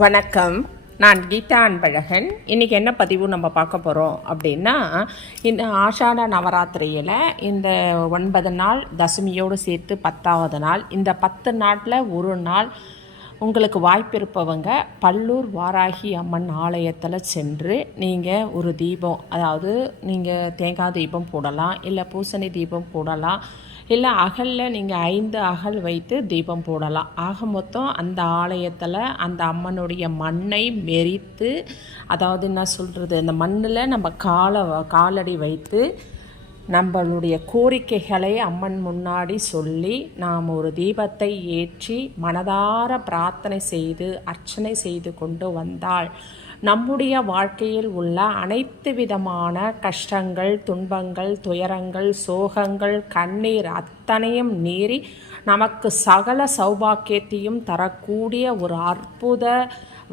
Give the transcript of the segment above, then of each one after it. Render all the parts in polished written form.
வணக்கம். நான் கீதா அன்பழகன். இன்றைக்கி என்ன பதிவு நம்ம பார்க்க போகிறோம் அப்படின்னா, இந்த ஆஷாட நவராத்திரியில் இந்த 9 நாள் தசமியோடு சேர்த்து 10வது நாள், இந்த 10 நாளில் ஒரு நாள் உங்களுக்கு வாய்ப்பு இருப்பவங்க பல்லூர் வாராகி அம்மன் ஆலயத்தில் சென்று நீங்கள் ஒரு தீபம், அதாவது நீங்கள் தேங்காய் தீபம் போடலாம், இல்லை பூசணி தீபம் போடலாம், இல்லை அகலில் நீங்கள் 5 அகல் வைத்து தீபம் போடலாம். ஆக மொத்தம் அந்த ஆலயத்தில் அந்த அம்மனுடைய மண்ணை மெரித்து, அதாவது என்ன சொல்கிறது, அந்த மண்ணில் நம்ம காலடி வைத்து நம்மளுடைய கோரிக்கைகளை அம்மன் முன்னாடி சொல்லி நாம் ஒரு தீபத்தை ஏற்றி மனதார பிரார்த்தனை செய்து அர்ச்சனை செய்து கொண்டு வந்தால் நம்முடைய வாழ்க்கையில் உள்ள அனைத்து விதமான கஷ்டங்கள், துன்பங்கள், துயரங்கள், சோகங்கள், கண்ணீர் அத்தனையும் மீறி நமக்கு சகல சௌபாக்கியத்தையும் தரக்கூடிய ஒரு அற்புத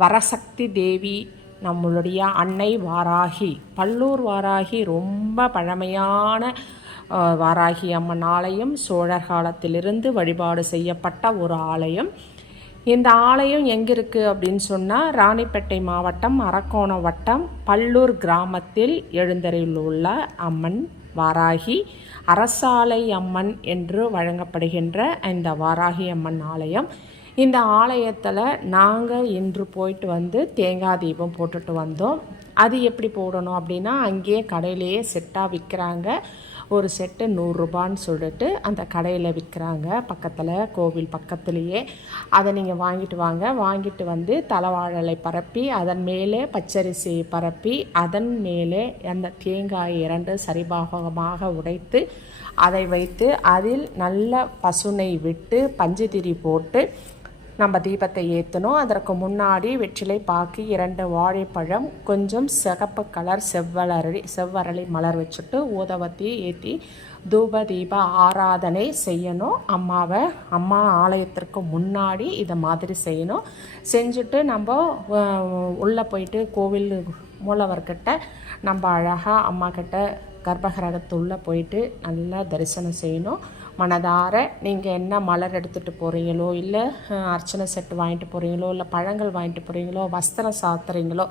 வரசக்தி தேவி நம்மளுடைய அன்னை வாராகி. பல்லூர் வாராகி ரொம்ப பழமையான வாராகி அம்மன் ஆலயம். சோழர் காலத்திலிருந்து வழிபாடு செய்யப்பட்ட ஒரு ஆலயம். இந்த ஆலயம் எங்கே இருக்குது அப்படின்னு சொன்னால், ராணிப்பேட்டை மாவட்டம், அரக்கோணம் வட்டம், பல்லூர் கிராமத்தில் எழுந்தருளுள்ள அம்மன் வாராகி அரசாலை அம்மன் என்று வழங்கப்படுகின்ற இந்த வாராகி அம்மன் ஆலயம். இந்த ஆலயத்தில் நாங்கள் இன்று போயிட்டு வந்து தேங்காய் தீபம் போட்டுட்டு வந்தோம். அது எப்படி போடணும் அப்படின்னா, அங்கேயே கடையிலேயே செட்டாக விற்கிறாங்க. ஒரு செட்டு 100 ரூபான்னு சொல்லிட்டு அந்த கடையில் விற்கிறாங்க, பக்கத்தில், கோவில் பக்கத்துலேயே. அதை நீங்கள் வாங்கிட்டு வாங்க. வாங்கிட்டு வந்து தலைவாழலை பரப்பி, அதன் மேலே பச்சரிசி பரப்பி, அதன் மேலே அந்த தேங்காய் 2 சரிபாகமாக உடைத்து அதை வைத்து அதில் நல்ல பசுனை விட்டு பஞ்சுதிரி போட்டு நம்ம தீபத்தை ஏற்றணும். அதற்கு முன்னாடி வெற்றிலை பாக்கு, 2 வாழைப்பழம், கொஞ்சம் சிகப்பு கலர் செவ்வரளி மலர் வச்சுட்டு ஊதவத்தி ஏற்றி தூப தீப ஆராதனை செய்யணும். அம்மா ஆலயத்திற்கு முன்னாடி இதை மாதிரி செய்யணும். செஞ்சுட்டு நம்ம உள்ளே போயிட்டு கோவில் மூலவர்கிட்ட நம்ம அழகாக அம்மா கிட்ட கர்ப்பகிரகத்துள்ளே போயிட்டு நல்லா தரிசனம் செய்யணும். மனதார நீங்கள் என்ன மலர் எடுத்துகிட்டு போகிறீங்களோ, இல்லை அர்ச்சனை செட்டு வாங்கிட்டு போகிறீங்களோ, இல்லை பழங்கள் வாங்கிட்டு போகிறீங்களோ, வஸ்திரம் சாத்துறீங்களோ,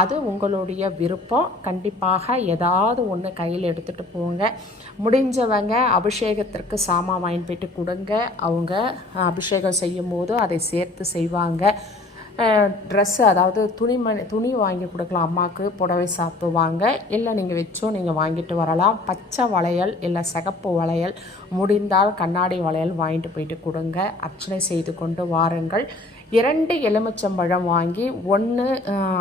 அது உங்களுடைய விருப்பம். கண்டிப்பாக ஏதாவது ஒன்று கையில் எடுத்துகிட்டு போங்க. முடிஞ்சவங்க அபிஷேகத்திற்கு சாமான் வாங்கிட்டு போயிட்டு கொடுங்க. அவங்க அபிஷேகம் செய்யும் போது அதை சேர்த்து செய்வாங்க. ட்ரெஸ்ஸு, அதாவது துணி வாங்கி கொடுக்கலாம். அம்மாவுக்கு புடவை சாத்துவாங்க. இல்லை நீங்கள் வச்சோ நீங்கள் வாங்கிட்டு வரலாம். பச்சை வளையல் இல்லை சிகப்பு வளையல், முடிந்தால் கண்ணாடி வளையல் வாங்கிட்டு போயிட்டு கொடுங்க. அர்ச்சனை செய்து கொண்டு வாருங்கள். 2 எலுமிச்சம்பழம் வாங்கி 1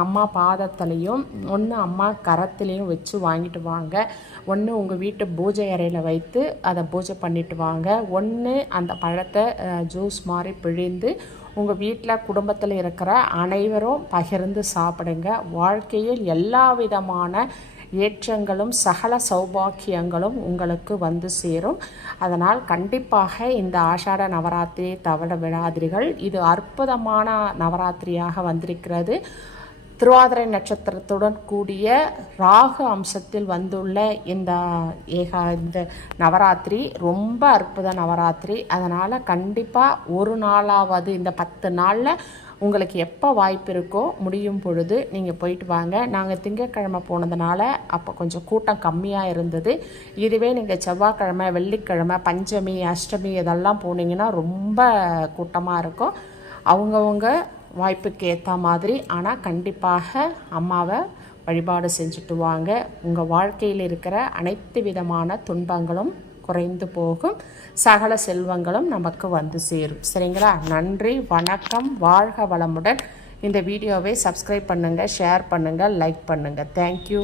அம்மா பாதத்துலேயும் 1 அம்மா கரத்துலேயும் வச்சு வாங்கிட்டு வாங்க. 1 உங்கள் வீட்டு பூஜை அறையில் வைத்து அதை பூஜை பண்ணிட்டு வாங்க. 1 அந்த பழத்தை ஜூஸ் மாதிரி பிழிந்து உங்கள் வீட்டில் குடும்பத்தில் இருக்கிற அனைவரும் பகிர்ந்து சாப்பிடுங்க. வாழ்க்கையில் எல்லா விதமான ஏற்றங்களும் சகல சௌபாக்கியங்களும் உங்களுக்கு வந்து சேரும். அதனால் கண்டிப்பாக இந்த ஆஷாட நவராத்திரியை தவற விடாதீர்கள். இது அற்புதமான நவராத்திரியாக வந்திருக்கிறது. திருவாதிரை நட்சத்திரத்துடன் கூடிய ராகு அம்சத்தில் வந்துள்ள இந்த நவராத்திரி ரொம்ப அற்புத நவராத்திரி. அதனால் கண்டிப்பாக ஒரு நாளாவது இந்த 10 நாளில் உங்களுக்கு எப்போ வாய்ப்பு இருக்கோ முடியும் பொழுது நீங்கள் போயிட்டு வாங்க. நாங்கள் திங்கட்கிழமை போனதுனால அப்போ கொஞ்சம் கூட்டம் கம்மியாக இருந்தது. இதுவே நீங்கள் செவ்வாய்க்கிழமை, வெள்ளிக்கிழமை, பஞ்சமி, அஷ்டமி இதெல்லாம் போனீங்கன்னா ரொம்ப கூட்டமாக இருக்கும். அவங்கவுங்க வாய்ப்புக்கு ஏற்ற மாதிரி. ஆனால் கண்டிப்பாக அம்மாவை வழிபாடு செஞ்சுட்டு வாங்க. உங்கள் வாழ்க்கையில் இருக்கிற அனைத்து விதமான துன்பங்களும் குறைந்து போகும். சகல செல்வங்களும் நமக்கு வந்து சேரும். சரிங்களா? நன்றி, வணக்கம், வாழ்க வளமுடன். இந்த வீடியோவை சப்ஸ்கிரைப் பண்ணுங்கள், ஷேர் பண்ணுங்கள், லைக் பண்ணுங்கள். தேங்க்யூ.